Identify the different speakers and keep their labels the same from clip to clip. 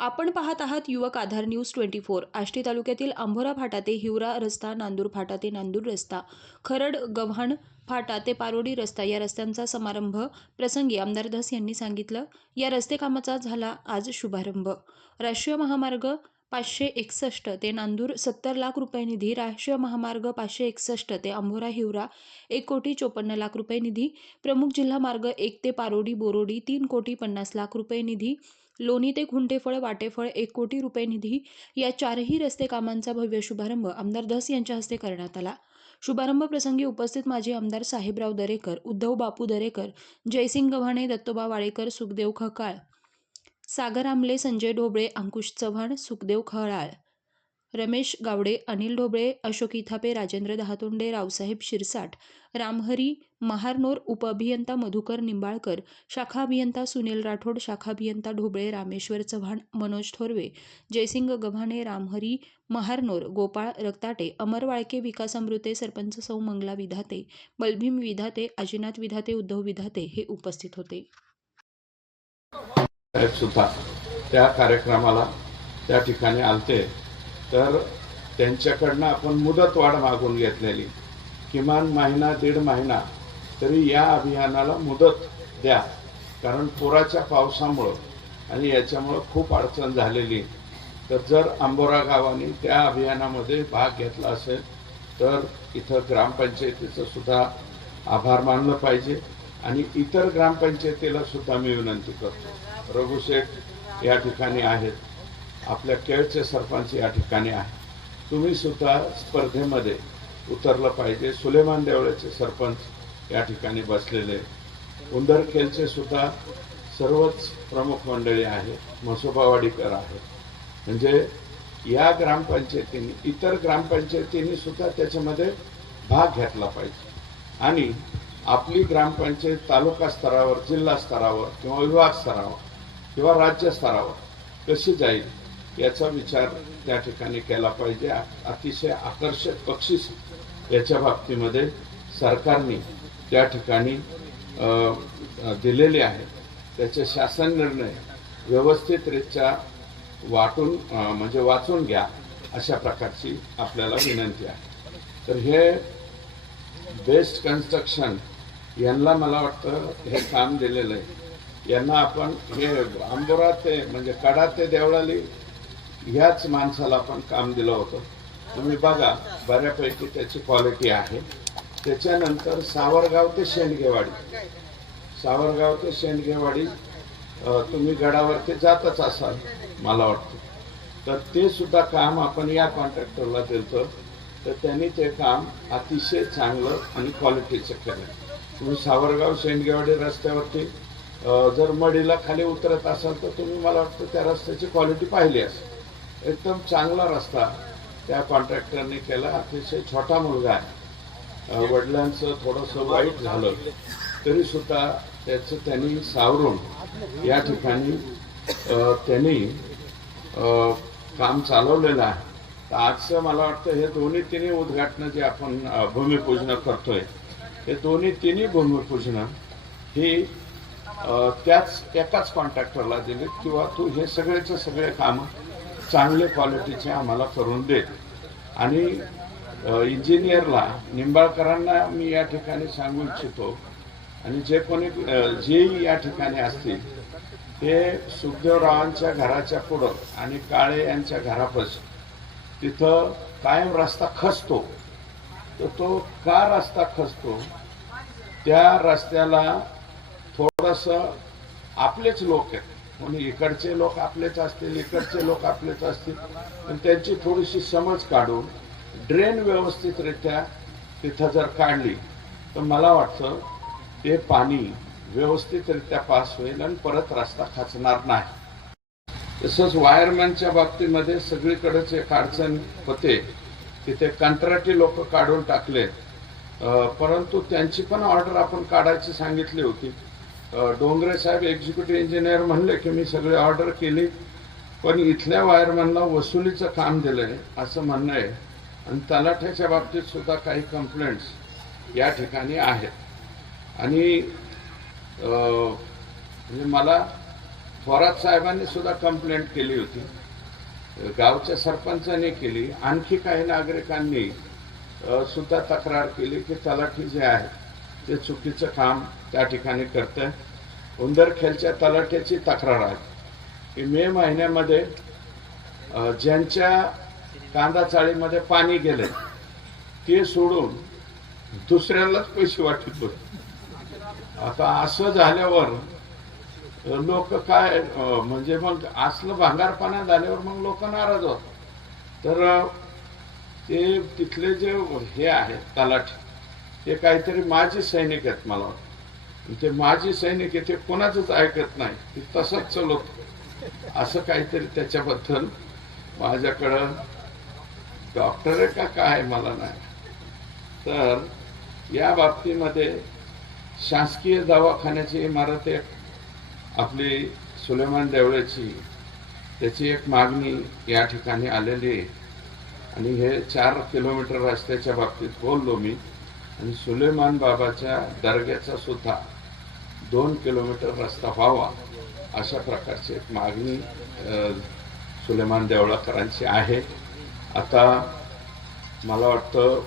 Speaker 1: आपण पाहत आहात Yuvak Aadhaar news twenty four. Ashti तालुक्यातील आंभोरा फाटा ते हिवरा रस्ता नांदूर फाटा ते नांदूर रस्ता खरड गव्हाण फाटा ते पारोडी रस्ता या रस्त्यांचा समारंभ प्रसंगी आमदार धस यांनी सांगितलं. या रस्ते कामाचा झाला आज शुभारंभ. राष्ट्रीय महामार्ग पाचशे एकसष्ट ते नांदूर सत्तर लाख रुपये निधी राष्ट्रीय महामार्ग पाचशे एकसष्ट ते अंभोरा हिवरा एक कोटी चोपन्न लाख रुपये निधी प्रमुख जिल्हा मार्ग एक ते पारोडी बोरोडी तीन कोटी पन्नास लाख रुपये निधी लोणी ते खुंटेफळ वाटेफळ एक कोटी रुपये निधी या चारही रस्ते कामांचा भव्य शुभारंभ आमदार धस यांच्या हस्ते करण्यात आला. शुभारंभ प्रसंगी उपस्थित माजी आमदार साहेबराव दरेकर उद्धव बापू दरेकर जयसिंग गव्हाणे दत्तोबा वाळेकर सुखदेव खकाळ सागर आमले संजय ढोबळे अंकुश चव्हाण सुखदेव खळाळ रमेश गावडे अनिल ढोबळे अशोक इथापे राजेंद्र दहातोंडे रावसाहेब शिरसाट रामहरी महारनोर उपअभियंता मधुकर निंबाळकर शाखा अभियंता सुनील राठोड शाखा अभियंता ढोबळे रामेश्वर चव्हाण मनोज थोरवे जयसिंग गव्हाणे रामहरी महारनोर गोपाळ रक्ताटे अमर वाळके विकास अमृते सरपंच सौ मंगला विधाते बलभीम विधाते अजिनाथ विधाते उद्धव विधाते हे उपस्थित होते.
Speaker 2: सुद्धा त्या कार्यक्रमाला त्या ठिकाणी आलते. तर त्यांच्याकडनं आपण मुदतवाढ मागून घेतलेली. किमान महिना दीड महिना तरी या अभियानाला मुदत द्या. कारण पुराच्या पावसामुळं आणि याच्यामुळं खूप अडचण झालेली. तर जर आंबोरा गावाने त्या अभियानामध्ये भाग घेतला असेल तर इथं ग्रामपंचायतीचं सुद्धा आभार मानलं पाहिजे. आणि इतर ग्रामपंचायतीला सुद्धा मी विनंती करतो. रघुशेठ या ठिकाणी आहेत. आपल्या केळचे सरपंच या ठिकाणी आहे. तुम्ही सुद्धा स्पर्धेमध्ये उतरलं पाहिजे. सुलेमान देवळेचे सरपंच या ठिकाणी बसलेले. उंदरखेलचे सुद्धा सर्वच प्रमुख मंडळी आहेत म्हसोबावाडीकर आहेत म्हणजे या ग्रामपंचायतींनी इतर ग्रामपंचायतींनी सुद्धा त्याच्यामध्ये भाग घेतला पाहिजे. आणि आपली ग्रामपंचायत तालुका स्तरावर जिल्हा स्तरावर किंवा विभाग स्तरावर किंवा राज्य स्तरावर कशी जाईल याचा विचार त्या ठिकाणी केला पाहिजे. अतिशय आकर्षक बक्षीस याच्या बाबतीमध्ये सरकारने त्या ठिकाणी दिलेले आहेत त्याचे शासन निर्णय व्यवस्थितरित्या वाटून म्हणजे वाचून घ्या अशा प्रकारची आपल्याला विनंती आहे. तर हे बेस्ट कन्स्ट्रक्शन यांना मला वाटतं हे काम दिलेलं आहे. यांना आपण हे आंबोरा ते म्हणजे कडा ते देवळाली ह्याच माणसाला आपण काम दिलं होतं. तुम्ही बघा बऱ्यापैकी त्याची क्वालिटी आहे. त्याच्यानंतर सावरगाव ते शेंडगेवाडी. सावरगाव ते शेंडगेवाडी तुम्ही गडावरती जातच असाल मला वाटतं. तर ते सुद्धा काम आपण या कॉन्ट्रॅक्टरला दिलं तर त्यांनी ते काम अतिशय चांगलं आणि क्वालिटीचं केलं. तुम्ही सावरगाव शेंडगेवाडी रस्त्यावरती जर मडीला खाली उतरत असाल तर तुम्ही मला वाटतं त्या रस्त्याची क्वालिटी पाहिली असेल. एकदम चांगला रस्ता त्या कॉन्ट्रॅक्टरने केला. अतिशय छोटा मुलगा आहे. वडिलांचं थोडंसं वाईट झालं तरीसुद्धा त्याचं त्यांनी सावरून या ठिकाणी त्यांनी काम चालवलेलं आहे. तर आजचं मला वाटतं हे दोन्ही तिन्ही उद्घाटनं जे आपण भूमिपूजन करतोय हे दोन्ही तिन्ही भूमिपूजनं ही त्याच एकाच कॉन्ट्रॅक्टरला दिलीत किंवा तू हे सगळेचं सगळे कामं चांगले क्वालिटीचे आम्हाला करून देत. आणि इंजिनियरला निंबाळकरांना मी या ठिकाणी सांगू इच्छितो. आणि जे कोणी अ, जेही या ठिकाणी असतील ते सुखदेवरावांच्या घराच्या पुढं आणि काळे यांच्या घरापासून तिथं कायम रस्ता खचतो तर तो का रस्ता खचतो त्या रस्त्याला थोडंसं आपलेच लोक आहेत. म्हणून इकडचे लोक आपलेच असतील इकडचे लोक आपलेच असतील. पण त्यांची थोडीशी समज काढून ड्रेन व्यवस्थितरित्या तिथं जर काढली तर मला वाटतं ते पाणी व्यवस्थितरित्या पास होईल आणि परत रस्ता खाचणार नाही. तसंच वायरमॅनच्या बाबतीमध्ये सगळीकडेच एक अडचण होते. तिथे कंत्राटी लोक काढून टाकले परंतु त्यांची पण ऑर्डर आपण काढायची सांगितली होती. डोंगरे साहेब एक्झिक्युटिव्ह इंजिनियर म्हणले की मी सगळी ऑर्डर केली पण इथल्या वायरमॅनला वसुलीचं काम दिलं आहे असं म्हणणं आहे. आणि तलाठ्याच्या बाबतीत सुद्धा काही कंप्लेंट्स या ठिकाणी आहेत. आणि म्हणजे मला थोरात साहेबांनी सुद्धा कंप्लेंट केली होती. गावच्या सरपंचाने केली. आणखी काही नागरिकांनी सुद्धा तक्रार केली की तलाठी जे आहेत ते चुकीचं काम त्या ठिकाणी करतंय. उंदरखेलच्या तलाठ्याची तक्रार आहे. की मे महिन्यामध्ये ज्यांच्या कांदा चाळीमध्ये पाणी गेले ते सोडून दुसऱ्यालाच पैसे वाटत होते. आता असं झाल्यावर लोक काय म्हणजे मग असलं भांगारपणा झाल्यावर मग लोक नाराज होतात. तर ते तिथले जे हे आहेत तलाठी ते काहीतरी माझे सैनिक आहेत मला वाटतं. ते माझी सैनिक आहे ते कोणाचंच ऐकत नाही. ते तसंच चलवत असं काहीतरी त्याच्याबद्दल माझ्याकडं डॉक्टर आहे का काय मला नाही. तर या बाबतीमध्ये शासकीय दवाखान्याची इमारत एक आपली सुलेमान देवळ्याची त्याची एक मागणी या ठिकाणी आलेली आहे. आणि हे चार किलोमीटर रस्त्याच्या बाबतीत बोललो मी. आणि सुलेमान बाबाच्या दर्ग्याचा सुद्धा दोन किलोमीटर रस्ता व्हावा अशा प्रकारची एक मागणी सुलेमान देवळाकरांची आहे. आता मला वाटतं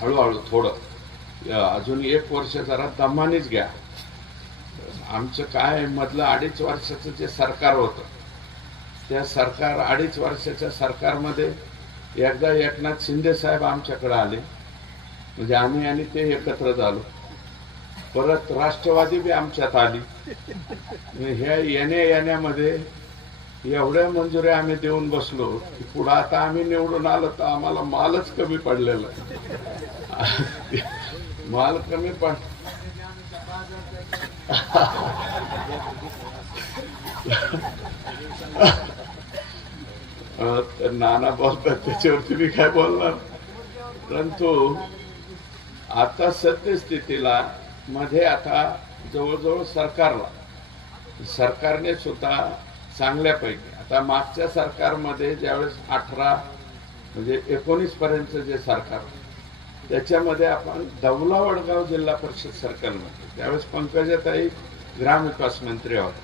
Speaker 2: हळूहळू थोडं अजून एक वर्ष जरा दमानीच घ्या. आमचं काय मधलं अडीच वर्षाचं जे सरकार होतं त्या सरकार अडीच वर्षाच्या सरकारमध्ये एकदा एकनाथ शिंदे साहेब आमच्याकडे आले. म्हणजे आम्ही आणि ते एकत्र झालो. परत राष्ट्रवादी बी आमच्यात आली. ह्या येण्या येण्यामध्ये एवढ्या मंजुऱ्या आम्ही देऊन बसलो की पुढं आता आम्ही निवडून आलो तर आम्हाला मालच कमी पडलेला. माल कमी पड नाना बोलतात त्याच्यावरती मी काय बोलणार? परंतु आता सद्यस्थितीला मध्ये आता जवळजवळ सरकारला सरकारने सुद्धा चांगल्यापैकी आता मागच्या सरकारमध्ये ज्यावेळेस अठरा म्हणजे एकोणीस पर्यंत जे सरकार त्याच्यामध्ये आपण दौला वडगाव जिल्हा परिषद सरकारमध्ये त्यावेळेस पंकजाताई ग्रामविकास मंत्री होते.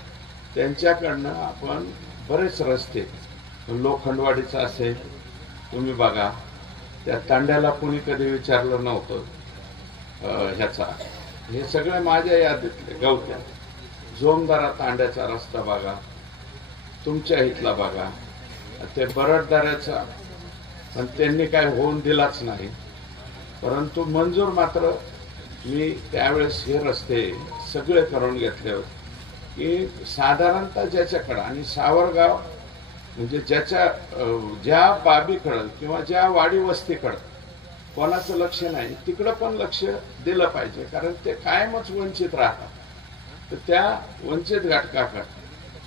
Speaker 2: त्यांच्याकडनं आपण बरेच रस्ते लोखंडवाडीचा असेल तुम्ही बघा त्या तांड्याला कोणी कधी विचारलं नव्हतं. ह्याचा. हे सगळे माझ्या यादीतले गवत्या. जोमदारा तांड्याचा रस्ता बघा तुमच्या इथला बघा. ते बरडदाऱ्याचा पण त्यांनी काय होऊन दिलाच नाही. परंतु मंजूर मात्र मी त्यावेळेस हे रस्ते सगळे करून घेतले होते. की साधारणतः ज्याच्याकडं आणि सावरगाव म्हणजे ज्याच्या ज्या बाबीकडं किंवा ज्या वाडी वस्तीकडं कोणाचं लक्ष नाही. तिकडं पण लक्ष दिलं पाहिजे. कारण ते कायमच वंचित राहतात. तर त्या वंचित घटकाकडं.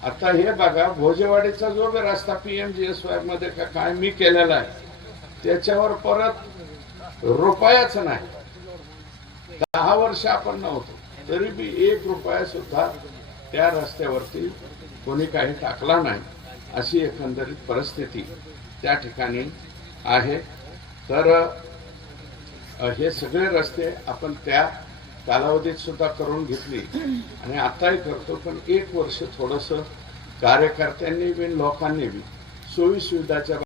Speaker 2: आता हे बघा भोजेवाडीचा जो बी रस्ता पी एम जी एस वायमध्ये का काय मी केलेला आहे त्याच्यावर परत रुपयाच नाही. दहा वर्ष आपण नव्हतो. तरी बी एक रुपया सुद्धा त्या रस्त्यावरती कोणी काही टाकला नाही. अशी एकंदरीत परिस्थिती त्या ठिकाणी आहे. तर हे सगळे रस्ते आपण त्या कालावधीत सुद्धा करून घेतली. आणि आताही करतो पण एक वर्ष थोडस कार्यकर्त्यांनी बी लोकांनी बी सोयी सुविधाच्या